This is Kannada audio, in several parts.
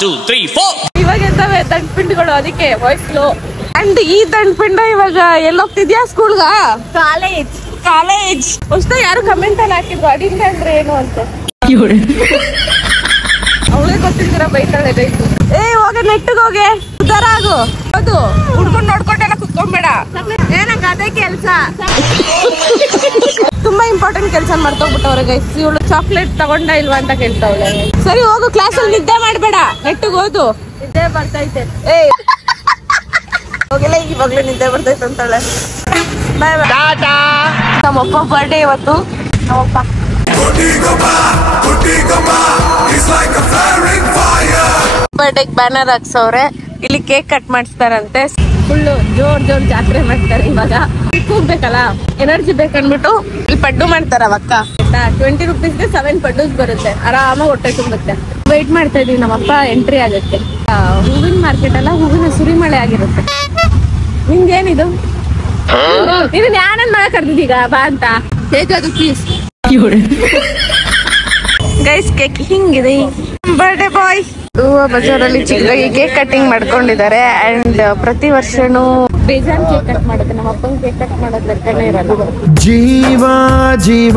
2 3 4 ಇವಾಗ ಎಂತವೆ ದಂಡಪಿಂಡಿಗಳು, ಅದಕ್ಕೆ ವಾಯ್ಸ್ ಲೋ. ಅಂಡ್ ಈ ದಂಡಪಿಂಡ ಇವಾಗ ಎಲ್ಲೋಗ್ತಿದ್ಯಾ? ಸ್ಕೂಲ್ಗ? ಕಾಲೇಜ್ ಹೊಸ್ತಾ ಯಾರು ಕಮೆಂಟ್ ಅಲ್ಲಿ ಹಾಕಿದ್ರು ಅಡಿಂದ ಅಂದ್ರೆ ಏನು ಅಂತ. ಅವಳೇ ಗೊತ್ತಿದ್ದೀರಾ ಬೈತಾಳೆ ರೈತು. ಹೋಗ ನೆಟ್ಟಿಗೆ ಹೋಗಿ ಉದ್ದಾರ ಆಗು. ಅದು ಹುಡ್ಕೊಂಡ್ ನೋಡ್ಕೊಂಡೆಲ್ಲ ಕುತ್ಕೊಂಬೇಡ. ಏನಂಗ ಅದೇ ಕೆಲ್ಸ. ತುಂಬಾ ಇಂಪಾರ್ಟೆಂಟ್ ಕೆಲಸ ಮಾಡ್ಕೊಂಡ್ಬಿಟ್ಟವ್ರೆ ಗೈಸ್. ಇವಳು ಚಾಕ್ಲೇಟ್ ತಗೊಂಡ ಇಲ್ವಾ ಅಂತ ಕೇಳ್ತಾವಳೆ. ಸರಿ ಹೋಗು, ಕ್ಲಾಸಲ್ಲಿ ನಿದ್ದೆ ಮಾಡ್ಬೇಡ, ನೆಟ್ಟಿಗೆ ಓದು. ನಿದ್ದೆ ಬರ್ತೈತೆ. ಹೋಗಿಲ್ಲ, ಇವಾಗ್ಲೇ ನಿದ್ದೆ ಬರ್ತೈತೆ ಅಂತಾಳೆ. ಬಾಯ್ ಬಾಯ್. ಟಾಟಾ. ನಮ್ಮಪ್ಪ ಬರ್ಡೇ ಇವತ್ತು. ನಮ್ಮಪ್ಪ ಬರ್ಡೇಗ್ ಬ್ಯಾನರ್ ಹಾಕ್ಸವ್ರೆ. ಇಲ್ಲಿ ಕೇಕ್ ಕಟ್ ಮಾಡಿಸ್ತಾರಂತೆ. ಫುಲ್ಲು ಜೋರ್ ಜಾತ್ರೆ ಮಾಡ್ತಾರೆ. ಇವಾಗ ಕೂಗ್ಬೇಕಲ್ಲ, ಎನರ್ಜಿ ಬೇಕನ್ಬಿಟ್ಟು ಇಲ್ಲಿ ಪಡ್ಡು ಮಾಡ್ತಾರ ಅವಕ್ಕ. 20 ರೂಪೀಸ್ಗೆ 7 ಪಡ್ಡೂಸ್ ಬರುತ್ತೆ. ಆರಾಮಾಗಿ ಹೊಟ್ಟೆ ತುಂಬುತ್ತೆ. ವೆಯ್ಟ್ ಮಾಡ್ತಾ ಇದೀವಿ ನಮ್ಮಪ್ಪ ಎಂಟ್ರಿ ಆಗಕ್ಕೆ. ಹೂವಿನ ಮಾರ್ಕೆಟ್ ಅಲ್ಲ, ಹೂವಿನ ಸುರಿಮಳೆ ಆಗಿರುತ್ತೆ. ನಿಮ್ಗೇನಿದು? ಇದನ್ನ ಯಾರನ್ನ ಮಳೆ ಕರ್ದಿದೀಗ ಬಾ ಅಂತ ಹೇಗದು ಪ್ಲೀಸ್. ಗೈಸ್ ಕೇಕ್ ಹಿಂಗಿದೆ. ಬರ್ಡೇ ಬಾಯ್ ಬಜಾರಲ್ಲಿ ಚಿಕ್ಕದಾಗಿ ಕೇಕ್ ಕಟ್ಟಿಂಗ್ ಮಾಡ್ಕೊಂಡಿದ್ದಾರೆ. ಅಂಡ್ ಪ್ರತಿ ವರ್ಷನೂ ಬೇಜಾನ್ ಕೇಕ್ ಕಟ್ ಮಾಡುತ್ತೆ. ನಮ್ಮ ಅಪ್ಪನ ಕೇಕ್ ಕಟ್ ಮಾಡೋದ್ ಲೆಕ್ಕನೇ ಇರಲ್ಲ. ಜೀವ ಜೀವ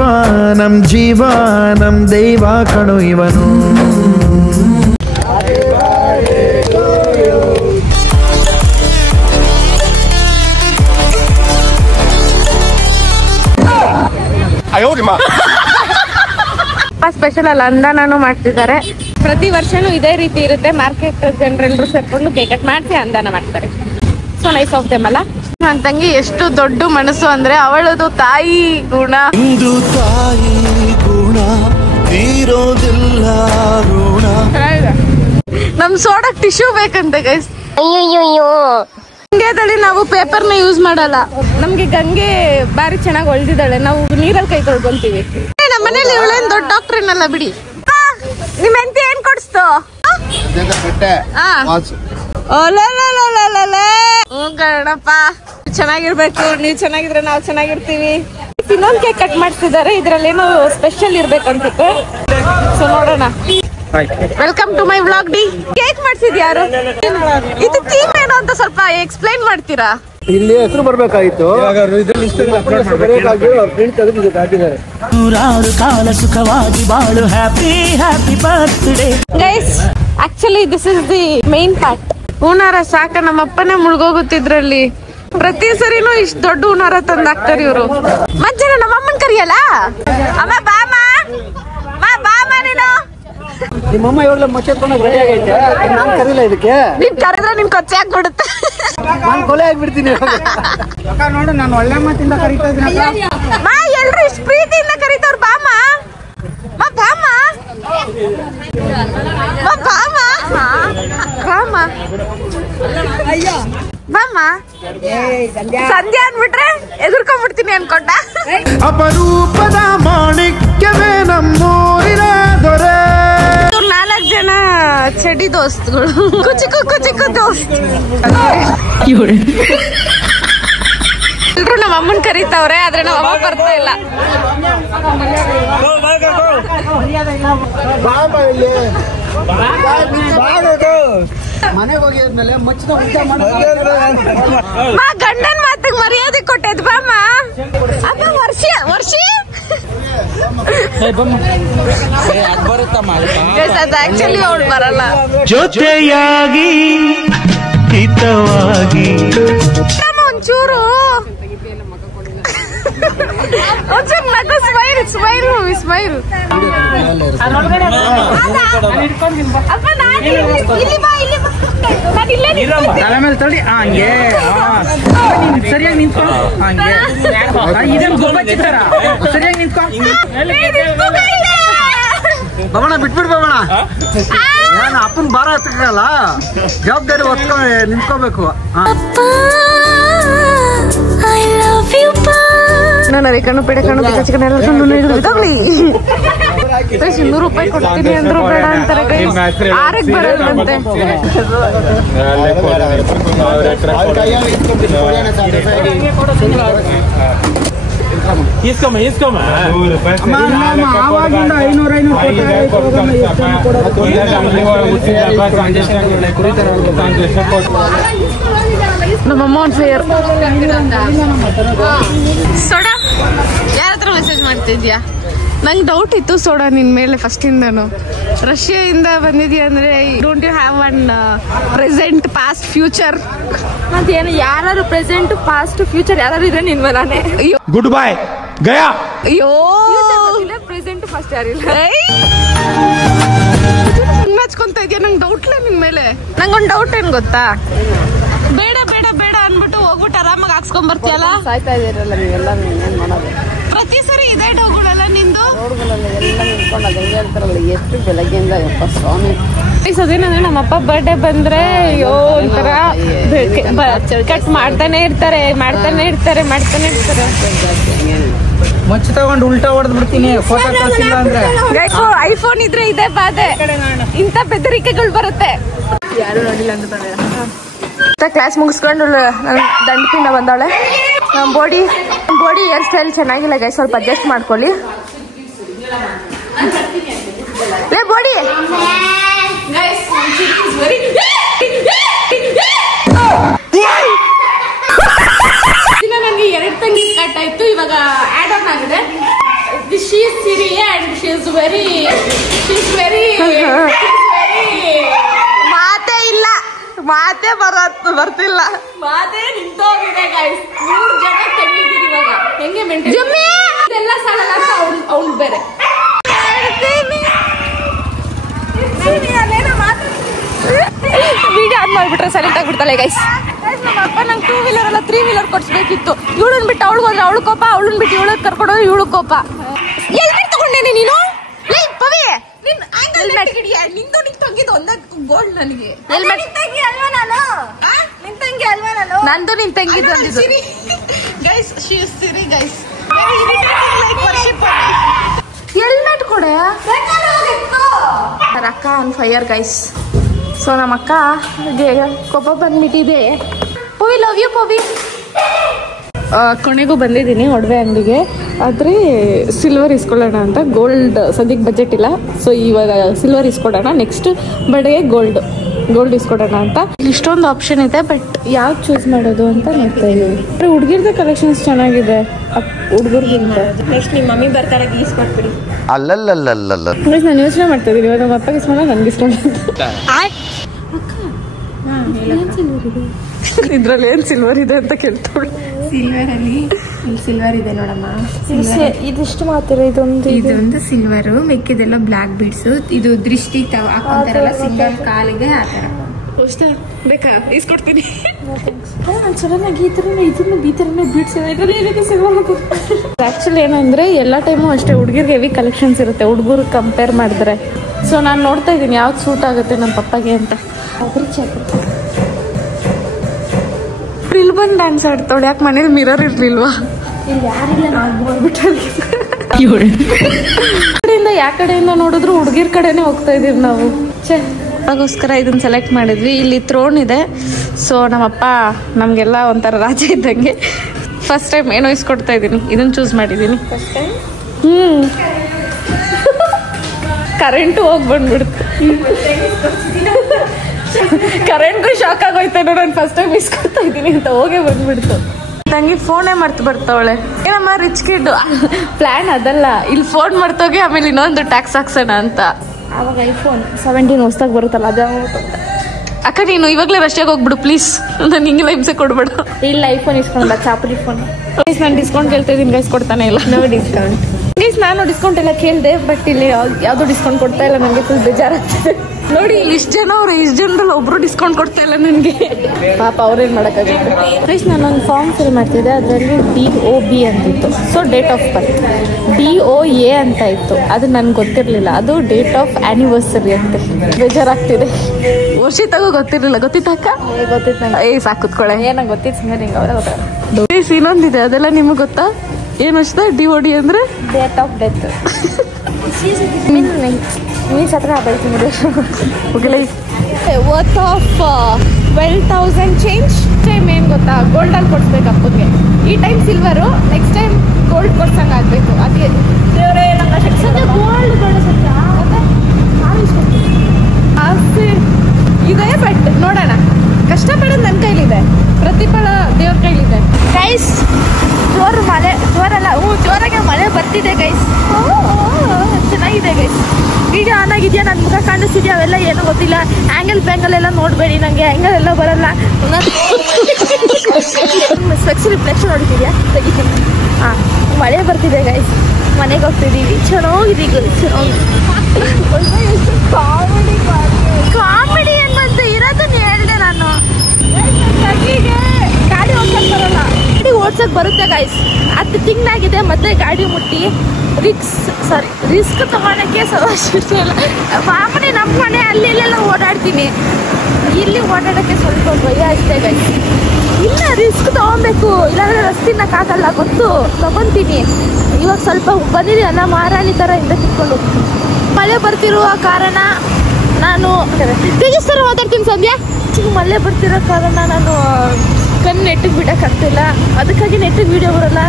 ನಮ್ ದೈವ ಕಣು ಇವನು. ಸ್ಪೆಷಲ್ ಅಲ್ಲಿ ಅಂದಾನು ಮಾಡ್ತಿದ್ದಾರೆ. ಪ್ರತಿ ವರ್ಷನೂ ಇದೇ ರೀತಿ ಇರುತ್ತೆ. ಮಾರ್ಕೆಟ್ ಜನರೆಲ್ಲರೂ ಸೇರ್ಕೊಂಡು ಕೇಕ್ ಕಟ್ ಮಾಡಿಸಿ ಅಂದಾನ ಮಾಡ್ತಾರೆ. ಸೊ ನೈಸ್ ಆಫ್ ದೆಮ್ ಅಲ್ಲ. ನನ್ ತಂಗಿ ಎಷ್ಟು ದೊಡ್ಡ ಮನಸ್ಸು ಅಂದ್ರೆ ಅವಳದು ತಾಯಿ ಗುಣ. ನಮ್ ಸೋಡಕ್ ಟಿಶ್ಯೂ ಬೇಕಂತೆ ಗೈಸ್. ಗಂಗೆದಲ್ಲಿ ನಾವು ಪೇಪರ್ನ ಯೂಸ್ ಮಾಡಲ್ಲ. ನಮ್ಗೆ ಗಂಗೆ ಬಾರಿ ಚೆನ್ನಾಗಿ ಹೊಳ್ದಿದ್ದಾಳೆ. ನಾವು ನೀರಲ್ಲಿ ಕೈ ತೊಳ್ಕೊಂತೀವಿ. ನಮ್ಮ ಮನೇಲಿ ಇವಳೇನ್ ದೊಡ್ಡ ಡಾಕ್ಟರ್ ಏನಲ್ಲ ಬಿಡಿ. ನಿಮ್ ಹೆಂಡತಿ ಏನ್ ಕೊಡ್ಸ್ತು? ಗಣಪ್ಪ ಚೆನ್ನಾಗಿರ್ಬೇಕು. ನೀವ್ ಚೆನ್ನಾಗಿದ್ರೆ ನಾವ್ ಚೆನ್ನಾಗಿರ್ತೀವಿ. ಇನ್ನೊಂದ್ ಕೇಕ್ ಕಟ್ ಮಾಡ್ತಿದ್ದಾರೆ. ಇದ್ರಲ್ಲಿ ಏನೋ ಸ್ಪೆಷಲ್ ಇರ್ಬೇಕು ಅನ್ಸುತ್ತೆ. ಸೊ ನೋಡೋಣ. ವೆಲ್ಕಮ್ ಟು ಮೈ ವ್ಲಾಗ್ ಡಿ. ಕೇಕ್ ಮಾಡ್ಸಿದ್ ಯಾರು? ಇದು ಥೀಮ್ ಏನು ಅಂತ ಸ್ವಲ್ಪ ಎಕ್ಸ್ಪ್ಲೈನ್ ಮಾಡ್ತೀರಾ? ಇಲ್ಲಿ ಹೆಸರು ಬರ್ಬೇಕಾಗಿತ್ತು. Guys actually this is the main part. ಹೂನಾರ ಸಾಕ ನಮ್ಮಪ್ಪನೇ ಮುಳುಗೋಗುತ್ತಿದ್ರಲ್ಲಿ. ಪ್ರತಿ ಸರಿನೂ ಇಷ್ಟು ದೊಡ್ಡ ಹೂನಾರ ತಂದಾಕ್ತಾರೆ ಇವ್ರು. ಮಜ್ಜನ ನಮ್ಮಮ್ಮನ್ ಕರಿಯಲ್ಲ. ಅಮ್ಮ ಬಾಮ ಬಾಮ ನೀನು. ನಿಮ್ಮಮ್ಮ ಇವಾಗಲೇ ಮುಚ್ಚೆತ್ಕೊಂಡಾಗ ರೆಡಿ ಆಗೈತೆ. ನಾನು ಕರೀಲ ಇದಕ್ಕೆ. ನೀನ್ ಕರೆದ್ರೆ ನಿನ್ ಕೊಚ್ಚೆ ಆಗ್ಬಿಡುತ್ತೆ. ನಾನು ಕೊಲೆ ಆಗ್ಬಿಡ್ತೀನಿ. ನೋಡು ನಾನು ಒಳ್ಳೆ ಮಾತಿಂದ ಕರೀತಾ ಇದ್ದೀನಿ. ಮಾ ಎಲ್ರು ಇಷ್ಟು ಪ್ರೀತಿಯಿಂದ ಕರೀತವ್ರು. ಬಾಮ ಬಾಮ ಬಾಮ ಬಾಮ ಬಾಮ. ಸಂಧ್ಯಾ ಅನ್ಬಿಟ್ರೆ ಎದುರ್ಕೊಂಡ್ಬಿಡ್ತೀನಿ ಅನ್ಕೊಂಡ. ಅಪರೂಪದ ಮಾಣಿಕ್ಯವೇ ನಮ್ಮೂರಿನ ದೊರೆ. 4 ಜನ ಚಡಿ ದೋಸ್ತಗಳು. ಕುಚಿಕು ದೋಸ್ತ್. ಎಲ್ರು ನಮ್ಮ ಅಮ್ಮನ್ ಕರೀತಾವ್ರೆ. ಆದ್ರೆ ನಮ್ಮ ಅಮ್ಮ ಬರ್ತಾ ಇಲ್ಲ. ಮನೆಗೆ ಹೋಗಿದ್ಮೇಲೆ ಮಚ್ಚಿದ ಗಂಡನ್ ಮಾತಿಗೆ ಮರ್ಯಾದೆ ಕೊಟ್ಟದ್ ಬಾಮ. ಅಪ್ಪ ವರ್ಷ ಆಕ್ಚುಲಿ ಅವಳು ಬರಲ್ಲ. ಜೊತೆಯಾಗಿ ಹಿತವಾಗಿ ಒಂಚೂರು ನಗು. ಸ್ಮೈಲ್. ತಲೆ ಮೇಲೆ ತಡಿ. ಹಂಗೆ ಸರಿಯಾಗಿ ನಿಂತ್ಕೊ. ಹಂಗೆ ಇದನ್ನು ಗೊಬ್ಬಚ್ಚಿದಾರ. ಸರಿಯಾಗಿ ನಿಂತ್ಕೊ. ಬವಣ ಬಿಟ್ಬಿಡ್ ಬವಣ. ನಾನು ಅಪ್ಪನ ಭಾರ ಹತ್ತಲ್ಲ, ಜವಾಬ್ದಾರಿ ಹೊತ್ಕೊಂಡು ನಿಂತ್ಕೋಬೇಕು. ನಾನು ಕಣ್ಣು ಪೇಡೆ ಕಣ್ಣು ಚಿಕನ್ ಎಲ್ಲ ತಗೊಳ್ಳಿ. 100 ರೂಪಾಯಿ ಕೊಡ್ತೀನಿ ಅಂದ್ರು ಬೇಡ ಅಂತಾರೆ. 6ಕ್ಕೆ ಬರಲ್ವಂತೆ. ಆವಾಗಿಂದ 500 ನಮ್ಮಮ್ಮ ಒಂದು ಫೇರ್ ಸೋಡಾ ಯಾರ ಹತ್ರ ಮೆಸೇಜ್ ಮಾಡ್ತಿದ್ಯಾ? ನಂಗೆ ಡೌಟ್ ಇತ್ತು ಸೋಡಾ ನಿನ್ ಮೇಲೆ ಫಸ್ಟ್ ಇಂದನು. ರಷ್ಯಾದಿಂದ ಬಂದಿದ್ಯಾ ಅಂದ್ರೆ don't you have one present past future? ಮತ್ತೇನು ಯಾರು ಪ್ರೆಸೆಂಟ್ ಪಾಸ್ಟ್ ಫ್ಯೂಚರ್ ಯಾರು ಇದ್ರೆ ನಿನ್ ಮೇಲಾನೆ. ಅಯ್ಯೋ ಗುಡ್ ಬೈ ಗಯಾ. ಅಯ್ಯೋ ಪ್ರೆಸೆಂಟ್ ಫಸ್ಟ್ ಯಾರಿಲ್ಲ. ಹಚ್ಕೊಂತ ಇದೆಯಾ? ನಂಗೆ ಡೌಟ್ ಇಲ್ಲ ನಿನ್ ಮೇಲೆ. ನಂಗೊಂದು ಡೌಟ್ ಏನ್ ಗೊತ್ತಾ, ಬೇಡ ಬೇಡ ಬೇಡ ಅನ್ಬಿಟ್ಟು ಹೋಗ್ಬಿಟ್ಟು ಆರಾಮಾಗಿ ಹಾಕ್ಸ್ಕೊಂಡ್ ಬರ್ತೀಯಲ್ಲ. ಸಾಯ್ತಾ ಇದೀರಲ್ಲ ನೀವೆಲ್ಲ, ಪ್ರತಿ ಸರಿ ಇದೇ ಡೌಗಳಲ್ಲ ನಿಂದು. ಎಷ್ಟು ಬೆಳಗ್ಗೆಯಿಂದ ಸ್ವಾಮಿ ಅದೇನಂದ್ರೆ ನಮ್ಮಪ್ಪ ಬರ್ಡೇ ಬಂದ್ರೆ ಅಯ್ಯೋ ಒಂಥರ ಕಟ್ ಮಾಡ್ತಾನೆ ಇರ್ತಾರೆ. ಮಚ್ಚ ತಗೊಂಡು ಉಲ್ಟಾ ಹೊಡೆದ್ ಬಿಡ್ತೀನಿ ಫೋಟೋ ಕಳ್ಸಿಲ್ಲ ಅಂದ್ರೆ. ಐಫೋನ್ ಇದ್ರೆ ಇದೇ ಬಾಧೆ, ಇಂತ ಬೆದರಿಕೆಗಳು ಬರುತ್ತೆ. ಯಾರು ನೋಡಿಲ್ಲ ಅಂತ ಕ್ಲಾಸ್ ಮುಗಿಸ್ಕೊಂಡು ದಂಡಪಿಂಡ ಬಂದಾಳೆ. ಬಾಡಿ ಹೇರ್ ಸ್ಟೈಲ್ ಚೆನ್ನಾಗಿಲ್ಲ ಗೈ, ಸ್ವಲ್ಪ ಅಡ್ಜಸ್ಟ್ ಮಾಡ್ಕೊಳ್ಳಿ. ಬಾಡಿ ನನಗೆ 2 ತಂಗಿ ಕಟ್ ಆಯ್ತು, ಇವಾಗ ಆಡ್ ಆನ್ ಆಗಿದೆ. She is Siri and she is very ಮಾತೆ ಬರ್ತಿಲ್ಲ, ಮಾತೆ ನಿಂತೋಗಿದೆ ಗೈಸ್. 3 ಜನ ತೆಗಿದ್ದೀರಿ ಇವಾಗ. ಹೆಂಗೆ ಮೇಂಟೈನ್ ಎಲ್ಲ ಸಾಲಲ್ಲ ಅಂತ ಅವ್ಳು ಬೇರೆ. ವಿಡಿಯೋ ಆನ್ ಮಾಡ್ಬಿಟ್ರೆ ಸೈಲೆಂಟ್ ಆಗ್ಬಿಡ್ತಾಳೆ ಗೈಸ್. ನಮ್ಮಪ್ಪ ನಂಗೆ 2 ವೀಲರ್ ಅಲ್ಲ 3 ವೀಲರ್ ಕೊಡ್ಸ್ಬೇಕಿತ್ತು. ಇವಳನ್ ಬಿಟ್ಟು ಅವಳಿಗೆ ಹೋದ್ರೆ ಅವಳು ಕೋಪ, ಅವಳನ್ ಬಿಟ್ಟು ಇವಳಗ್ ಕರ್ಕೊಂಡೋದ್ರೆ ಇವಳು ಕೋಪ. ಹೆಲ್ಮೆಟ್ ತಗೊಂಡೇನೆ ನೀನು? ಪವಿ ನಿಂದು ನಿಂಗೆ ತಂಗಿದ್ದು ಒಂದ ಗೋಲ್ಡ್. ನನಗೆ ನಂದು ನಿನ್ ತಂಗಿದ್ದು ಗೈಸ್. ಸಿರಿ ಗೈಸ್ ಹೆಲ್ಮೆಟ್ ಕೊಡ ಅಕ್ಕ ಆನ್ ಫೈರ್ ಗೈಸ್. ಸೊ ನಮ್ಮ ಅಕ್ಕ ಕೋಪ ಬಂದ್ಬಿಟ್ಟಿದೆ. Pavi love you Pavi. ಕೊನೆಗೂ ಬಂದಿದ್ದೀನಿ ಒಡವೆ ಅಂಗಡಿಗೆ. ಆದರೆ ಸಿಲ್ವರ್ ಇಸ್ಕೊಳ್ಳೋಣ ಅಂತ. ಗೋಲ್ಡ್ ಸದ್ಯಕ್ಕೆ ಬಜೆಟ್ ಇಲ್ಲ, ಸೊ ಇವಾಗ ಸಿಲ್ವರ್ ಇಸ್ಕೊಡೋಣ. ನೆಕ್ಸ್ಟ್ ಬರ್ಡೇಗೆ ಗೋಲ್ಡ್ ಇಸ್ಕೊಡೋಣ ಅಂತ. ಇಲ್ಲಿ ಇಷ್ಟೊಂದು ಆಪ್ಷನ್ ಇದೆ, ಬಟ್ ಯಾವ್ದು ಚೂಸ್ ಮಾಡೋದು ಅಂತ ನೋಡ್ತಾ ಇದ್ದೀವಿ. ಹುಡುಗಿರ್ದ ಕಲೆಕ್ಷನ್ಸ್ ಚೆನ್ನಾಗಿದೆ ಹುಡುಗರಿಗಿಂತ. ನೆಕ್ಸ್ಟ್ ನಿಮ್ಮ ಮಮ್ಮಿ ಬರ್ತಾರೆ ಗೀಸ್ಕೊಟ್ಬಿಡಿ. ಅಲ್ಲಲ್ಲಲ್ಲಲ್ಲ ನಾನು ಯೋಚನೆ ಮಾಡ್ತಾ ಇದ್ದೀನಿ, ಇವಾಗ ನಮ್ಮ ಅಪ್ಪಗೆ ಇಸ್ಕೊಂಡ ನನ್ಗೆ ಇಸ್ಕೊಂಡ. ಇದ್ರಲ್ಲಿ ಏನ್ ಸಿಲ್ವರ್ ಇದೆ ಅಂತ ಕೇಳ್ತಾಳೆ. ಸಿಲ್ವರ್ ಅಲ್ಲಿ ಸಿಲ್ವರ್ ಇದೆ ನೋಡಮ್ಮ. ಇದಿಷ್ಟು ಮಾತ್ರ. ಇದೊಂದು ಸಿಲ್ವರ್, ಮಿಕ್ಕಿದೆಲ್ಲ ಬ್ಲಾಕ್ ಬೀಡ್ಸ್. ಇದು ದೃಷ್ಟಿ ಹಾಕೊಂತಾರಲ್ಲ ಸಿಂಗಲ್ ಕಾಲಿಗೆ ಆ ತರ. ಬೇಕಾ ಇಸ್ಕೊಡ್ತೀನಿ. ಸಡನ್ ಆಗಿ ಈ ಥರನೇ ಬೀಡ್ಸ್ ಆಕ್ಚುಲಿ ಏನಂದ್ರೆ ಎಲ್ಲ ಟೈಮು ಅಷ್ಟೇ ಹುಡುಗಿರ್ಗೆ ಹೆವಿ ಕಲೆಕ್ಷನ್ಸ್ ಇರುತ್ತೆ ಹುಡುಗರು ಕಂಪೇರ್ ಮಾಡಿದ್ರೆ. ಸೊ ನಾನು ನೋಡ್ತಾ ಇದ್ದೀನಿ ಯಾವ್ದು ಸೂಟ್ ಆಗುತ್ತೆ ನಮ್ಮ ಪಪ್ಪಗೆ ಅಂತ. ಇಲ್ಲಿ ಬಂದು ಡ್ಯಾನ್ಸ್ ಆಡ್ತಾಳೆ. ಯಾಕೆ ಮನೇಲಿ ಮಿರರ್ ಇರ್ಲಿಲ್ವಾ? ಯಾವ ಕಡೆಯಿಂದ ನೋಡಿದ್ರು ಹುಡುಗಿರ್ ಕಡೆನೆ ಹೋಗ್ತಾ ಇದೀವಿ ನಾವು. ಅದಕ್ಕೋಸ್ಕರ ಇದನ್ನ ಸೆಲೆಕ್ಟ್ ಮಾಡಿದ್ವಿ. ಇಲ್ಲಿ ಥ್ರೋನ್ ಇದೆ. ಸೊ ನಮ್ಮಪ್ಪ ನಮ್ಗೆಲ್ಲ ಒಂಥರ ರಾಜ ಇದ್ದಂಗೆ. ಫಸ್ಟ್ ಟೈಮ್ ಏನೋ ಇಸ್ಕೊಡ್ತಾ ಇದ್ದೀನಿ, ಇದನ್ನ ಚೂಸ್ ಮಾಡಿದ್ದೀನಿ. ಕರೆಂಟು ಹೋಗಿ ಬಂದ್ಬಿಡ್ತು. ಕರೆಂಟ್ಗೂ ಶಾಕ್ ಆಗೋಯ್ತು. ನಾನು ಫಸ್ಟ್ ಟೈಮ್ ಇಸ್ಕೊಡ್ತಾ ಇದ್ದೀನಿ ಅಂತ ಹೋಗೇ ಬಂದ್ಬಿಡ್ತು. ತಂಗಿ ಫೋನೇ ಮರ್ತು ಬರ್ತಾವಳೆ. ಏನಮ್ಮ ರಿಚ್ ಕಿಡ್ ಪ್ಲಾನ್ ಅದಲ್ಲ, ಇಲ್ಲಿ ಫೋನ್ ಮರ್ತೋಗಿ ಆಮೇಲೆ ಇನ್ನೊಂದು ಟ್ಯಾಕ್ಸ್ ಹಾಕ್ಸೋಣ ಅಂತ. ಅವಾಗ ಐಫೋನ್ 17 ಹೊಸದಾಗಿ ಬರುತ್ತಲ್ಲ ಅದ. ಅಕ್ಕ ನೀನು ಇವಾಗಲೇ ರಷ್ಯಾಗೆ ಹೋಗ್ಬಿಡು ಪ್ಲೀಸ್, ನಾನು ಹಿಂಗೆಲ್ಲ ಹಿಂಸೆ ಕೊಡ್ಬೇಡ. ಇಲ್ಲ ಐಫೋನ್ ಇಸ್ಕೊಂಡ ಚಾಪಲಿ ಫೋನ್. ನಾನು ಡಿಸ್ಕೌಂಟ್ ಕೇಳ್ತಾ ಇದ್ದೀನಿ ಗೈಸ್, ಕೊಡ್ತಾನೆ ಇಲ್ಲ. No discount guys. ನಾನು ಡಿಸ್ಕೌಂಟ್ ಎಲ್ಲ ಕೇಳಿದೆ, ಬಟ್ ಇಲ್ಲಿ ಯಾವ್ದು ಡಿಸ್ಕೌಂಟ್ ಕೊಡ್ತಾ ಇಲ್ಲ. ನನಗೆ ಫುಲ್ ಬೇಜಾರಾಗ್ತದೆ. ನೋಡಿ ಇಷ್ಟು ಜನ ಅವ್ರು, ಇಷ್ಟು ಜನರಲ್ಲಿ ಒಬ್ರು ಡಿಸ್ಕೌಂಟ್ ಕೊಡ್ತಾ ಇಲ್ಲ ನನಗೆ. ಪಾಪ ಅವ್ರೇನ್ ಮಾಡೋಕ್ಕಾಗುತ್ತೆ. ಗೈಸ್ ನಾನೊಂದು ಫಾರ್ಮ್ ಫಿಲ್ ಮಾಡ್ತಿದ್ದೆ, ಅದರಲ್ಲಿ DOB ಅಂತಿತ್ತು. So date of birth. DOA ಅಂತ ಇತ್ತು, ಅದು ನನ್ಗೆ ಗೊತ್ತಿರಲಿಲ್ಲ. ಅದು ಡೇಟ್ ಆಫ್ ಆನಿವರ್ಸರಿ ಅಂತ. ಬೇಜಾರಾಗ್ತಿದೆ. ವರ್ಷ ತಗೋ ಗೊತ್ತಿರಲಿಲ್ಲ. ಗೊತ್ತಿತ್ತಕ್ಕ? ಗೊತ್ತಿತ್ತು ನಂಗೆ. ಸಾಕು ಕುತ್ಕೊಳ್ಳೆ. ಏನಂಗೆ ಗೊತ್ತಿತ್ತು ಸುಮ್ಮನೆ ನಿಂಗೆ ಅವರೇ ಗೊತ್ತಾಗ. ಇನ್ನೊಂದಿದೆ ಅದೆಲ್ಲ ನಿಮಗೆ ಗೊತ್ತಾ? ಏನು ಅಷ್ಟೇ DOD ಅಂದ್ರೆ ಡೇಟ್ ಆಫ್ ಡೆತ್. ಮೀನ್ಸ್ ಹತ್ರ ವರ್ತ್ ಆಫ್ 12,000 ಚೇಂಜ್. ಟೈಮ್ ಏನು ಗೊತ್ತಾ, ಗೋಲ್ಡಲ್ಲಿ ಕೊಡಿಸ್ಬೇಕು ಅಪ್ಪಗೆ. ಈ time silver, next time gold ಕೊಡ್ಸಂಗ್ ಆಗ್ಬೇಕು. ಅದೇ ದೇವರೇ ಗೋಲ್ಡ್ ಬೇಡ ಆಸೆ ಇದೆ. ಬಟ್ ನೋಡೋಣ, ಕಷ್ಟಪಡೋದು ನನ್ನ ಕೈಲಿದೆ, ಪ್ರತಿಫಲ ದೇವ್ರ ಕೈಲಿದೆ. ಗೈಸ್ ಜೋರು ಮಳೆ, ಜೋರಲ್ಲ ಜೋರಾಗೆ ಮಳೆ ಬರ್ತಿದೆ ಗೈಸ್. ಚೆನ್ನಾಗಿದೆ ಗೈಸ್. ವಿಡಿಯೋ ಆನ್ ಆಗಿದೆಯಾ, ನನ್ನ ಮುಖ ಕಾಣಿಸ್ತಿದ್ಯಾ ಅವೆಲ್ಲ ಏನೂ ಗೊತ್ತಿಲ್ಲ. ಆ್ಯಂಗಲ್ ಬ್ಯಾಂಗಲ್ ಎಲ್ಲ ನೋಡಬೇಡಿ, ನನಗೆ ಆ್ಯಂಗಲ್ ಎಲ್ಲ ಬರಲ್ಲ. ಸ್ಪೆಕ್ಸ್ ರಿಫ್ಲೆಕ್ಷನ್ ನೋಡ್ತಿದ್ಯಾ ತೆಗಿತೀನಿ. ಹಾಂ, ಮಳೆ ಬರ್ತಿದೆ ಗೈಸ್, ಮನೆಗೆ ಹೋಗ್ತಿದ್ದೀವಿ. ಚೆನ್ನಾಗಿದೆ ಚೆನ್ನಾಗಿ. ಕಾಮಿಡಿ ಏನು ಬಂತು ಇರೋದನ್ನ ಹೇಳಿದೆ ನಾನು. ಗಾಡಿ ಓಡ್ಸಕ್ ಬರಲ್ಲ, ಗಾಡಿ ಓಡ್ಸಕ್ ಬರುತ್ತೆ ಗೈಸ್. 10 ತಿಂಗಳಾಗಿದೆ ಮತ್ತೆ ಗಾಡಿ ಮುಟ್ಟಿ. ರಿಸ್ಕ್ ತಗೊಳಕ್ಕೆ ಸಮಸ್ಯೆಲ್ಲ. ಮಾಮೂಲಿ ನಮ್ಮ ಮನೆ ಅಲ್ಲಿ ಇಲ್ಲೆಲ್ಲ ಓಡಾಡ್ತೀನಿ, ಇಲ್ಲಿ ಓಡಾಡೋಕ್ಕೆ ಸ್ವಲ್ಪ ಭಯ ಅಷ್ಟೇ ಗೈಸ್. ಇಲ್ಲ ರಿಸ್ಕ್ ತಗೊಬೇಕು, ಇಲ್ಲಾಂದ್ರೆ ರಸ್ತಿನಕ್ಕಾಗಲ್ಲ ಗೊತ್ತು, ತಗೊತೀನಿ. ಇವಾಗ ಸ್ವಲ್ಪ ಬಂದಿದೆಯಲ್ಲ ಮಹಾರಾಣಿ ಥರ ಹಿಂದೆ ಕಿತ್ಕೊಂಡು ಹೋಗ್ತೀನಿ. ಮಳೆ ಬರ್ತಿರುವ ಕಾರಣ ನಾನು ತೇಜಸ್ತರ ಮಾತಾಡ್ತೀನಿ ಸಂಧ್ಯಾ. ಮಳೆ ಬರ್ತಿರೋ ಕಾರಣ ನಾನು ಕಣ್ಣು ನೆಟ್ಟಿಗೆ ಬಿಡೋಕ್ಕಾಗ್ತಿಲ್ಲ, ಅದಕ್ಕಾಗಿ ನೆಟ್ಟಿಗೆ ವಿಡಿಯೋ ಬರೋಲ್ಲ.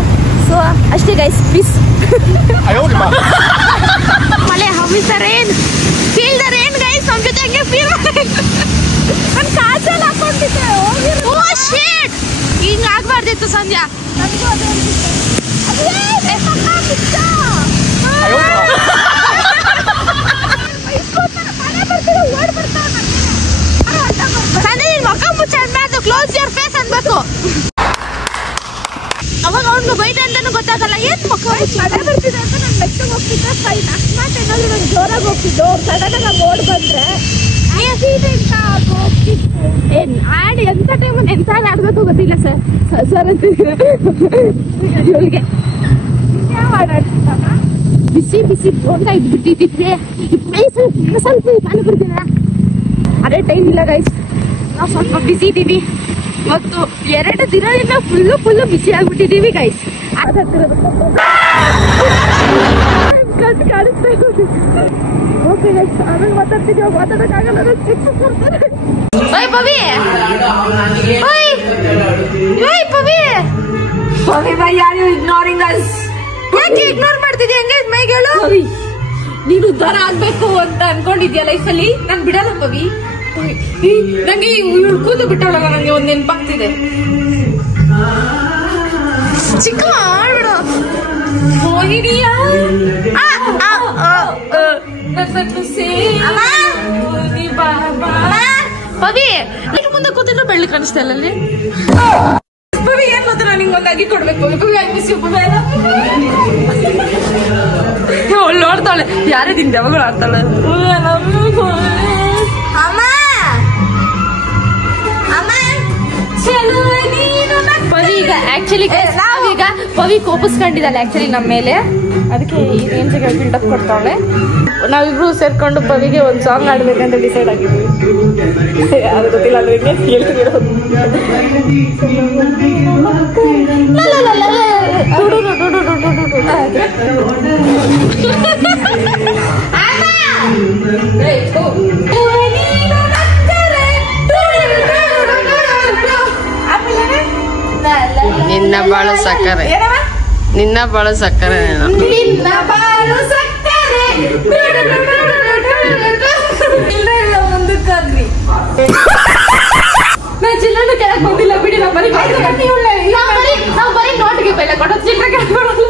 ಸೊ ಅಷ್ಟೇ ಗೈಸ್, ಪ್ಲೀಸ್. ಮಳೆ ಹವಿಸರೇನು ಫೀಲ್ ದ ರೇನ್ ಗೈಸ್. ನಮ್ಮ ಜೊತೆ ಹಂಗೆ ಫೀಲ್ ನಾನು ಕಾಚಲ್ಲಿ ಹಾಕೊಂಡಿದ್ದೆ. ಓ ಶಿಟ್, ಹಿಂಗೆ ಆಗ್ಬಾರ್ದಿತ್ತು ಸಂಧ್ಯಾ. ನನಗೂ ಅದೇ ಕ್ಲೋಸ್ ಯುವರ್ ಫೇಸ್ ಅನ್ಬೇಕು. ಅವಾಗ ಅವ್ನಿಗೆ ಬೈಟ್ ಅಂತಾನು ಗೊತ್ತಾಗಲ್ಲ. ಏನ್ ಮಕ್ಕ ಮಳೆ ಬರ್ತಿದೆ ಅಂತ ನಾನು ಮೆಟ್ಟಗೆ ಹೋಗ್ತಿದ್ದೆ. ಅಕಸ್ಮಾತ್ ಏನಾದ್ರು ನಾನು ಜೋರಾಗಿ ಹೋಗ್ತಿದ್ದು, ಸಡನ್ ಆಗಿ ಓಡ್ ಬಂದ್ರೆ ಆಡ್ ಎಂತ ಟೈಮಲ್ಲಿ ಎಂತ ಆಡ್ಬೇಕು ಗೊತ್ತಿಲ್ಲ ಸರ್. ಸರ್ ಇವಳಿಗೆ ಬಿಸಿ ಬಿಸಿ ಬೋಂಡ ಇಟ್ಬಿಟ್ಟಿದ್ದೆ. ಸ್ವಲ್ಪ ಕಾಲು ಬಿಡ್ತೀನ, ಅದೇ ಟೈಮ್ ಇಲ್ಲ ಗೈಸ್. ನಾವು ಸ್ವಲ್ಪ ಬಿಸಿ ಇದ್ದೀವಿ ಮತ್ತು 2 ದಿನದಿಂದ ಫುಲ್ಲು ಬಿಸಿ ಆಗ್ಬಿಟ್ಟಿದ್ದೀವಿ ಗೈಸ್. ಓಕೆ ಗೈಸ್, ಆಮೇಲೆ ಮಾತಾಡ್ತಿದ್ದೀವಿ. ಮಾತಾಡೋಕ್ಕಾಗಲ್ಲ, ಪವಿ ಇಗ್ನೋರಿಂಗ್ ಅಸ್. ಯಾಕೆ ಇಗ್ನೋರ್ ಮಾಡ್ತಿದ್ಯಾ? ಹೆಂಗೆ ಮೈಗೆ ಹೇಳು. ನೀನು ಉದ್ಧಾರ ಆಗ್ಬೇಕು ಅಂತ ಅನ್ಕೊಂಡಿದ್ಯಾ ಲೈಫಲ್ಲಿ, ನಾನು ಬಿಡಲ್ಲ ಪವಿ. ನಂಗೆ ಇವಳು ಕೂತು ಬಿಟ್ಟವಳಲ್ಲ, ನಂಗೆ ಒಂದ್ ನೆನಪಾಗ್ತಿದೆ. ಚಿಕ್ಕ ಮಾಡ್ಬಿಡು ಪವಿ. ನೀನು ಮುಂದೆ ಕೂತಿದ್ರು ಬೆಳ್ಳಿ ಕಾಣಿಸ್ತಾ ಇಲ್ಲ ಅಲ್ಲಿ. ಪವಿ ಏನ್ ಗೊತ್ತ, ನಾನು ನಿಂಗೊಂದು ಅಗಿ ಕೊಡ್ಬೇಕು. Pavi I miss you. ಅವಳು ನೋಡ್ತಾಳೆ, ಯಾರೇ ದಿನ ಯಾವಾಗಲೂ ಆಡ್ತಾಳೆ. ಈಗ ಆಕ್ಚುಲಿ ನಾವೀಗ ಪವಿ ಕೋಪಿಸ್ಕೊಂಡಿದ್ದಾಳೆ ಆಕ್ಚುಲಿ ನಮ್ಮ ಮೇಲೆ, ಅದಕ್ಕೆ ಈ ರೇಂಜಿಗೆ ಬಿಲ್ಡಪ್ ಕೊಡ್ತಾವಳೆ. ನಾವಿಬ್ರು ಸೇರ್ಕೊಂಡು ಪವಿಗೆ ಒಂದು ಸಾಂಗ್ ಆಡ್ಬೇಕಂತ ಡಿಸೈಡ್ ಆಗಿದ್ವಿ. ಅದು ಗೊತ್ತಿಲ್ಲ ಅಂದ್ರೆ ಹೇಳ್ತಿರೋದು. ನಿನ್ನ ಬಾಳು ಸಕ್ಕರೆ, ನಿನ್ನ ಬಾಳು ಸಕ್ಕರೆ, ನಿನ್ನ ಬಾಳು ಸಕ್ಕರೆ. ಮುಂದಕ್ಕಾಗ್ರಿ ನಾ ಚಿಲ್ಲನ್ನು ಕೆಳಗೆ ಬಂದಿಲ್ಲ ಬಿಡಿ. ನಾವು ಬರೀ ನೋಟಿಗೆ ಬೆಲೆ ಕೊಡೋದು, ಚಿಲ್ಲರೆ ಕೆಳಗೆ ಕೊಡೋದು.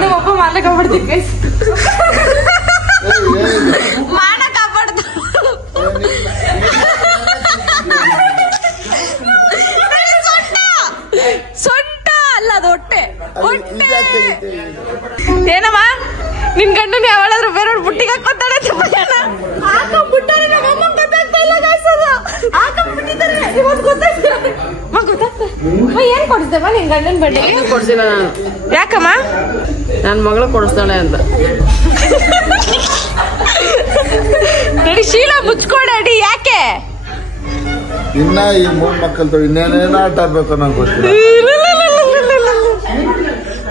ನಮ್ಮಪ್ಪ ಮಾನ ಕಾಪಾಡ್ತೀವಿ ಗೈಸ್, ಮಾನ ಕಾಪಾಡ್ತ. ಸೊಂಟ ಅಲ್ಲ ಅದು, ಹೊಟ್ಟೆ. ಏನಮ್ಮ ನಿನ್ ಗಂಡನ ಯಾವಾಗಾದ್ರೂ ಬೇರೆ ಬುಟ್ಟಿಗೆ ಹಾಕೋತಾಳೆ ಹಾಕೊಂಡ್ಬಿಟ್ಟಾರೆ. ನಮ್ಮಮ್ಮ ಗೊತ್ತಾಗ್ತಾ ಇಲ್ಲ ಗೈಸ್, ಅದು ಹಾಕೊಂಡ್ಬಿಟ್ಟಿದ್ದಾರೆ. ಇವತ್ತು ಗೊತ್ತಾಗ್ತದೆ ಏನ್ ಕೊಡಿಸ್ತೇವ ನಿನ್ ಗಂಡನ ಬಡ್ಡಿ? ಕೊಡ್ಸಿಲ್ಲ ನಾನು. ಯಾಕಮ್ಮ? ನನ್ನ ಮಗಳು ಕೊಡಿಸ್ತಾಳೆ ಅಂತ. ರೆಡಿ ಶೀಲ ಮುಚ್ಕೊಡಿ ಯಾಕೆ ಇನ್ನ ಈ ಮೂರ್ ಮಕ್ಕಳು ಇನ್ನೇನೇನೋ ಆಟ ಆಡ್ಬೇಕು ನಂಗೆ ಗೊತ್ತಿಲ್ಲ.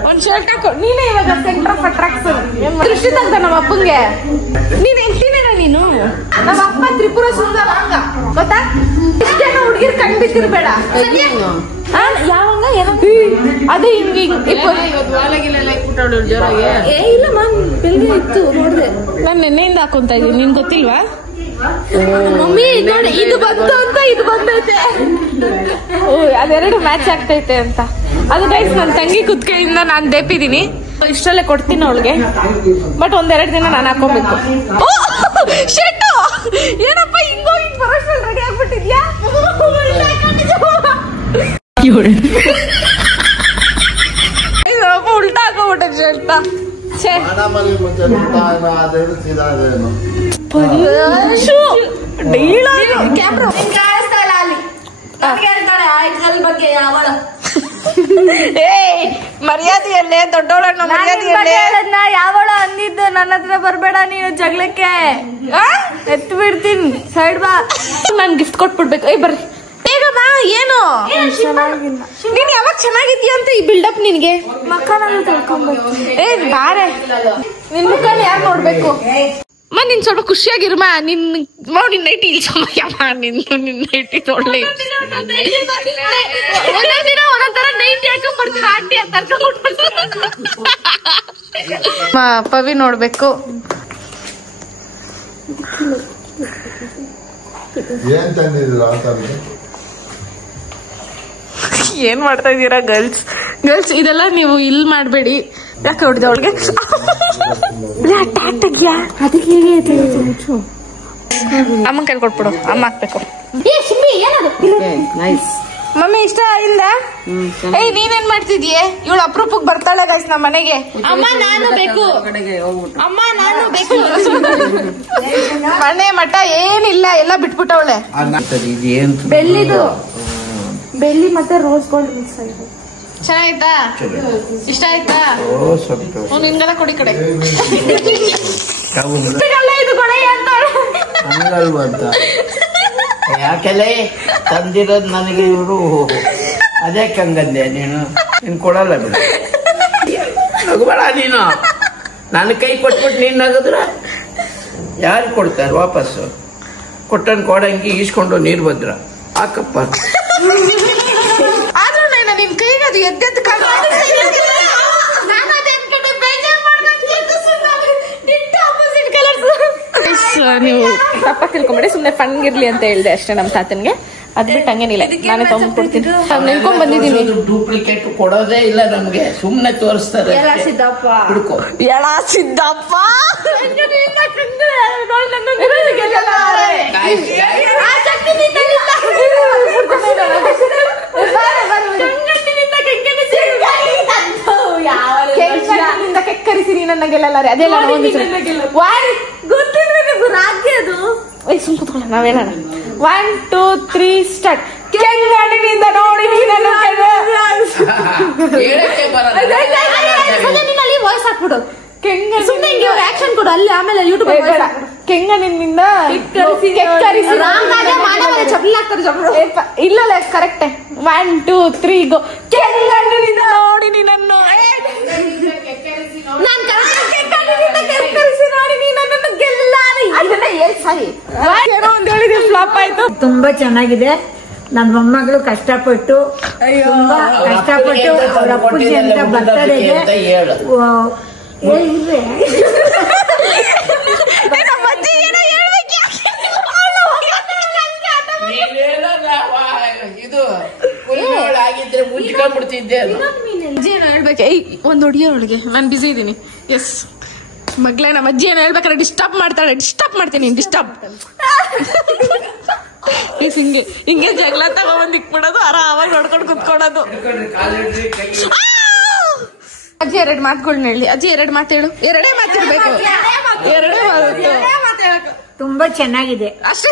ಒಂದ್ ಶರ್ಟ್ ಹಾಕೊ ನೀನೇ ಇವಾಗ ಸೆಂಟರ್ ಆಫ್ ಅಟ್ರಾಕ್ಷನ್ ದೃಷ್ಟಿ ತಂದ ನಮ್ಮ ಅಪ್ಪಂಗೆ ನೀನ್ ಹೆಂಡ್ತಿನೇನ ನೀನು ನಮ್ಮ ಅಪ್ಪ ತ್ರಿಪುರ ಸುಂದರ ಹಂಗ ಗೊತ್ತಾ ಇಷ್ಟೇನೋ ಹುಡುಗಿರ್ ಕಣ್ ಬಿತ್ತಿರ್ಬೇಡ ಯಾವಂಗ ಏನೋ ಅದೇ ಹಿಂಗ್ ಏ ಇಲ್ಲ ಮ್ಯಾಮ್ ಬೆಳಿಗ್ಗೆ ಇತ್ತು ನೋಡ್ದೆ ನಾನ್ ನೆನ್ನೆಯಿಂದ ಹಾಕೊಂತ ಇದೀನಿ ನಿನ್ ಗೊತ್ತಿಲ್ವಾ ಮಮ್ಮಿ ನೋಡಿ ಇದು ಬಂತು ಅಂತ ಇದು ಬಂದೈತೆ ಅದೆರಡು ಮ್ಯಾಚ್ ಆಗ್ತೈತೆ ಅಂತ ಅದು ಗೈಸ್ ನನ್ನ ತಂಗಿ ಕುತ್ಕೆಯಿಂದ ನಾನು ದೇಪಿದೀನಿ ಇಷ್ಟರಲ್ಲೇ ಕೊಡ್ತೀನಿ ಅವಳಿಗೆ ಬಟ್ ಒಂದೆರಡು ದಿನ ನಾನು ಹಾಕೋಬೇಕು ಶೆಟ್ಟು ಏನಪ್ಪ ಹಿಂಗೋಗಿ ಬರೋಷ್ಟ್ರಲ್ಲಿ ರೆಡಿ ಆಗ್ಬಿಟ್ಟಿದ್ಯಾ ಉಲ್ಟಾ ಹಾಕೋಬಿಟ್ಟೆ ಶರ್ಟ್ ಮರ್ಯಾದೆಯಲ್ಲೇ ದೊಡ್ಡವಳನ್ನ ಮರ್ಯಾದೆಯನ್ನ ಯಾವಳ ಅಂದಿದ್ದು ನನ್ನ ಹತ್ರ ಬರ್ಬೇಡ ನೀನು ಜಗಳಕ್ಕೆ ಎತ್ತು ಬಿಡ್ತೀನಿ ಸೈಡ್ ಬಾ ನಾನ್ ಗಿಫ್ಟ್ ಕೊಟ್ಬಿಡ್ಬೇಕು ಏ ಬರ್ರಿ ಬೇಗ ಬಾ ಏನು ನೀನ್ ಯಾವಾಗ ಚೆನ್ನಾಗಿದ್ಯಾ ಅಂತ ಈ ಬಿಲ್ಡಪ್ ನಿನ್ಗೆ ಮಕ್ಕಳನ್ನ ತಿಳ್ಕೊಂಡ್ಬೇಕು ಏ ಬಾರೆ ನಿನ್ ಮುಖನ ಯಾರು ನೋಡ್ಬೇಕು ನೀನ್ ಸ್ವಲ್ಪ ಖುಷಿಯಾಗಿರ್ಮ ನಿನ್ ನೋಡಿ ನೈಟಿ ಇಲ್ಸಮ್ಮ ನಿನ್ ನೈಟಿ ತೊಳ್ಳಿ ಒಂದೊಂದಿನ ಒಂದೊಂದರ ನೈಟಿ ಹಾಕೊಂಡ್ ಬರ್ತೀನಿ ಆಂಟಿ ಅಂತ ಪವಿ ನೋಡ್ಬೇಕು ಏನ್ ಮಾಡ್ತಾ ಇದೀರಾ ಗರ್ಲ್ಸ್ ಇದೆಲ್ಲ ನೀವು ಇಲ್ಲಿ ಮಾಡ್ಬೇಡಿ ಯಾಕೆ ಹೊಡೆದ ಅವಳಿಗೆ ಅಮ್ಮ ಕೈ ಕೊಟ್ಬಿಡು ಅಮ್ಮ ಹಾಕ್ಬೇಕು ಮಮ್ಮಿ ಇಷ್ಟ ಇಲ್ಲ ಏಯ್ ನೀನೇನ್ ಮಾಡ್ತಿದ್ಯೆ ಇವಳು ಅಪರೂಪಕ್ಕೆ ಬರ್ತಾಳೆ ಗೈಸ್ ನಮ್ಮ ಮನೆಗೆ ಅಮ್ಮ ನಾನು ಬೇಕು ಅಮ್ಮ ನಾನು ಬೇಕು ಮನೆ ಮಠ ಏನಿಲ್ಲ ಎಲ್ಲ ಬಿಟ್ಬಿಟ್ಟವಳೆ ಬೆಳ್ಳಿದು ಬೆಳ್ಳಿ ಮತ್ತೆ ರೋಸ್ ಗೋಲ್ಡ್ ಮಿಕ್ಸ್ ಆಗಿದೆ ಚೆನ್ನಾಯ್ತಾ ಇಷ್ಟ ಆಯ್ತಾ ನಿನ್ಗೆಲ್ಲ ಕೊಡಿ ಕಡೆ ಇದು ಕೊಡೆ ಅಂತ ಯಾಕೆಲ್ಲ ತಂದಿರೋದು ನನಗೆ ಇವರು ಅದೇ ಕಂಗಂದೆ ನೀನು ಕೊಡಲ್ಲ ಬಿಡ ನಗಬೇಡ ನೀನು ನನ್ನ ಕೈ ಕೊಟ್ಬಿಟ್ಟು ನೀನ್ ನಗದ್ರ ಯಾರು ಕೊಡ್ತಾರ ವಾಪಸ್ಸು ಕೊಟ್ಟನ್ ಕೊಡಂಗಿ ಈಸ್ಕೊಂಡು ನೀರ್ ಬದ್ರ ಹಾಕಪ್ಪ ಆದ್ರೂ ನಿನ್ ಕೈಗೆ ಅದು ಎದ್ದೆದ್ದು ನೀವು ತಪ್ಪ ತಿಳ್ಕೊಂಬೇಡಿ ಸುಮ್ನೆ ಫನ್ಗಿರ್ಲಿ ಅಂತ ಹೇಳ್ದೆ ಅಷ್ಟೇ ನಮ್ ತಾತನ್ಗೆ ಅದ್ ಬಿಟ್ಟು ಹಂಗೇನಿಲ್ಲ ನಾನೇ ತಗೊಂಡ್ಕೊಡ್ತೀನಿ ನೆನ್ಕೊಂಡ್ ಬಂದಿದ್ದೀನಿ ಡೂಪ್ಲಿಕೇಟ್ ಕೊಡೋದೇ ಇಲ್ಲ ನಮ್ಗೆ ಸುಮ್ನೆ ತೋರಿಸ್ತಾರೆ ಸಿದ್ದಪ್ಪ ಕೆಕ್ಕರಿಸಿರಿ ನನ್ನ ಗೆಲ್ಲಲಾರೆ ಅದೆಲ್ಲ ಸುಮ್ ಕೂತ್ಕೊಳ್ಳ ನಾವ್ ಹೇಳೋಣ 1 2 3 ಸ್ಟಾರ್ಟ್ ಕೆಂಗಣ್ಣಿನಿಂದ ನೋಡಿ ವಾಯ್ಸ್ ಹಾಕ್ಬಿಡು ಸುಮ್ಮನೆ ಆಕ್ಷನ್ ಕೊಡು ಅಲ್ಲಿ ಆಮೇಲೆ ಯೂಟ್ಯೂಬ್ ಕೆಂಗಣ್ಣಿನಿಂದ ಇಲ್ಲ ಕರೆಕ್ಟೆ 1 2 3 ಗೋ ಕೆಂಗಣ್ಣಿನಿಂದ ನೋಡಿ ನೀನನ್ನು ಫ್ಲಾಪ್ ಆಯ್ತು ತುಂಬಾ ಚೆನ್ನಾಗಿದೆ ನನ್ನ ಮೊಮ್ಮಗಳು ಕಷ್ಟಪಟ್ಟು ತುಂಬಾ ಕಷ್ಟಪಟ್ಟು ಅವ್ರ ಅಪ್ಪುಜಿ ಅಂತ ಬರ್ತಡೆಗೆ ಇದು ಆಗಿದ್ರೆ ಮುಚ್ಕೊಂಡ್ಬಿಡ್ತಿದ್ದೆ ಹೇಳ್ಬೇಕು ಒಂದ್ ಹೊಡಿಯೋ ಅವಳಿಗೆ ನಾನ್ ಬಿಸಿ ಇದೀನಿ ಎಸ್ ಮಗ್ಲೇ ನಮ್ಮ ಅಜ್ಜಿ ಏನ್ ಹೇಳ್ಬೇಕಾದ್ರೆ ಡಿಸ್ಟರ್ಬ್ ಮಾಡ್ತಾಳೆ ಡಿಸ್ಟರ್ಬ್ ಮಾಡ್ತೀನಿ ಡಿಸ್ಟರ್ಬ್ ಹಿಂಗೆ ಜಗಳ ತಗೊಂಡ್ ಇಕ್ಬಿಡೋದು ಆರಾಮಾಗಿ ನೋಡ್ಕೊಂಡು ಕುತ್ಕೊಳೋದು ಅಜ್ಜಿ 2 ಮಾತುಗಳನ್ನ ಹೇಳಿ ಅಜ್ಜಿ 2 ಮಾತು ಹೇಳು ಎರಡೇ ಮಾತಿರ್ಬೇಕು ಎರಡೇ ಮಾತು ತುಂಬಾ ಚೆನ್ನಾಗಿದೆ ಅಷ್ಟೇ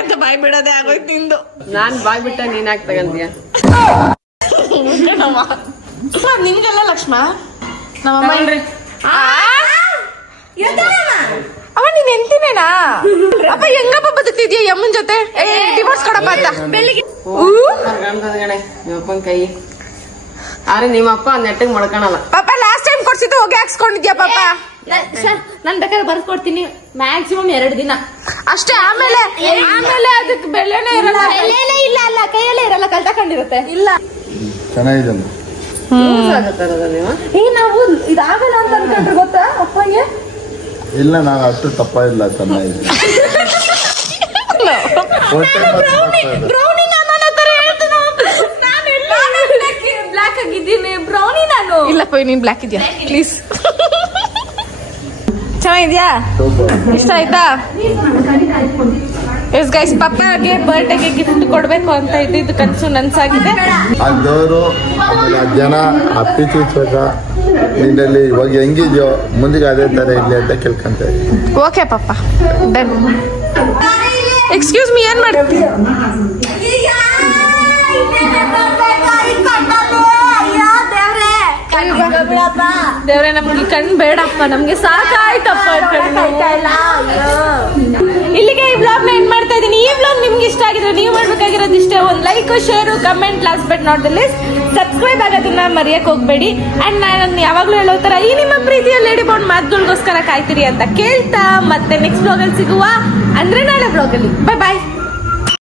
ಅಂತ ಬಾಯ್ ಬಿಡೋದೇ ಆಗೋಯ್ತು ನಿಂದು ನಾನ್ ಬಾಯ್ ಬಿಟ್ಟ ನೀನ್ ಯಾಕೆ ತಗಂತೀಯ ನಿನ್ಗೆಲ್ಲ ಲಕ್ಷ್ಮ ನಮ್ಮಮ್ಮ ಅವ ನೀನ್ ಎಂತಿನೇನಾ ಅಪ್ಪ ಹೆಂಗಪ್ಪ ಬದುಕ್ತಿದ್ಯಾ ಯಮ್ಮನ್ ಜೊತೆ ಡಿವೋರ್ಸ್ ಕೊಡಪ್ಪ ಅಂತ ಬೆಳಿಗ್ಗೆ ನಿಮ್ಮಪ್ಪನ ಕೈ ಆದ್ರೆ ನಿಮ್ಮಪ್ಪ ನೆಟ್ಟಗ್ ಮಾಡ್ಕೊಳಲ್ಲ ಪಾಪ ಲಾಸ್ಟ್ ಟೈಮ್ ಕೊಡ್ಸಿದ್ದು ಹೋಗಿ ಹಾಕ್ಸ್ಕೊಂಡಿದ್ಯಾ ಪಾಪ ನಾನ್ ಬೇಕಾದ್ರೆ ಬರ್ಸ್ಕೊಡ್ತೀನಿ ಮ್ಯಾಕ್ಸಿಮಮ್ 2 ದಿನ ಅಷ್ಟೇ ಆಮೇಲೆ ಅದಕ್ಕೆ ಬೆಲೆನೇ ಇರಲ್ಲ ಇಲ್ಲ ಅಲ್ಲ ಕೈಯಲ್ಲೇ ಇರಲ್ಲ ಕಲ್ತಕೊಂಡಿರುತ್ತೆ ಇಲ್ಲ ಚೆನ್ನಾಗಿದೆ ಈಗ ನಾವು ಇದಾಗಲ್ಲ ಅಂತ ಅನ್ಕೊಂಡ್ರೆ ಗೊತ್ತಾ ಅಪ್ಪಗೆ ಇಲ್ಲ ನಾನು ಅಷ್ಟು ತಪ್ಪ ಇಲ್ಲ ಚೆನ್ನಾಗಿದೆ ಬ್ರೌನಿ ಬ್ಲಾಕ್ ಆಗಿದ್ದೀನಿ ಬ್ರೌನಿ ನಾನು ಇಲ್ಲಪ್ಪ ನೀನ್ ಬ್ಲಾಕ್ ಇದೆಯಾ ಪ್ಲೀಸ್ ಚೆನ್ನಾಗಿದ್ಯಾ ಇಷ್ಟ ಆಯ್ತಾ ಎಸ್ ಗೈಸ್ ಪಪ್ಪಗೆ ಬರ್ಡೇಗೆ ಗಿಫ್ಟ್ ಕೊಡ್ಬೇಕು ಅಂತ ಇದ್ದಿದ್ದು ಕನಸು ನನ್ಸಾಗಿದೆ ಅದವರು ಆಮೇಲೆ ಆ ಜನ ಅಪ್ಪಿಸುವಾಗ ನಿನ್ನಲ್ಲಿ ಇವಾಗ ಹೆಂಗಿದ್ಯೋ ಮುಂದಿಗೆ ಅದೇ ತರ ಇರ್ಲಿ ಅಂತ ಕೇಳ್ಕೊಂತ ಓಕೆ ಪಪ್ಪ ಡನ್ ಎಕ್ಸ್ಕ್ಯೂಸ್ ಮೀ ಏನ್ ಮಾಡ್ತೀವಿ ದೇವ್ರೆ ನಮ್ಗೆ ಕಣ್ ಬೇಡಪ್ಪ ನಮ್ಗೆ ಸಾಕಾಯ್ತಪ್ಪ ಇಲ್ಲಿಗೆ ಈ ಬ್ಲಾಗ್ ನ ಎಂಡ್ ಮಾಡ್ತಾ ಇದೀನಿ ಈ ಬ್ಲಾಗ್ ನಿಮ್ಗೆ ಇಷ್ಟ ಆಗಿದ್ರೆ ನೀವು ಮಾಡ್ಬೇಕಾಗಿರೋದು ಇಷ್ಟೇ ಒಂದು like share comment last but not the list subscribe ಆಗೋದನ್ನ ಮರೆಯಕ್ ಹೋಗ್ಬೇಡಿ ಅಂಡ್ ನಾನು ಯಾವಾಗ್ಲೂ ಹೇಳೋ ತರ ಈ ನಿಮ್ಮ ಪ್ರೀತಿಯ ಲೇಡಿ ಬಾಂಡ್ ಮಾತುಗಳಿಗೋಸ್ಕರ ಕಾಯ್ತೀರಿ ಅಂತ ಕೇಳ್ತಾ ಮತ್ತೆ ನೆಕ್ಸ್ಟ್ ಬ್ಲಾಗ್ ಅಲ್ಲಿ ಸಿಗುವ ಅಂದ್ರೆ ನಾಳೆ ಬ್ಲಾಗ್ ಅಲ್ಲಿ ಬಾಯ್ ಬಾಯ್.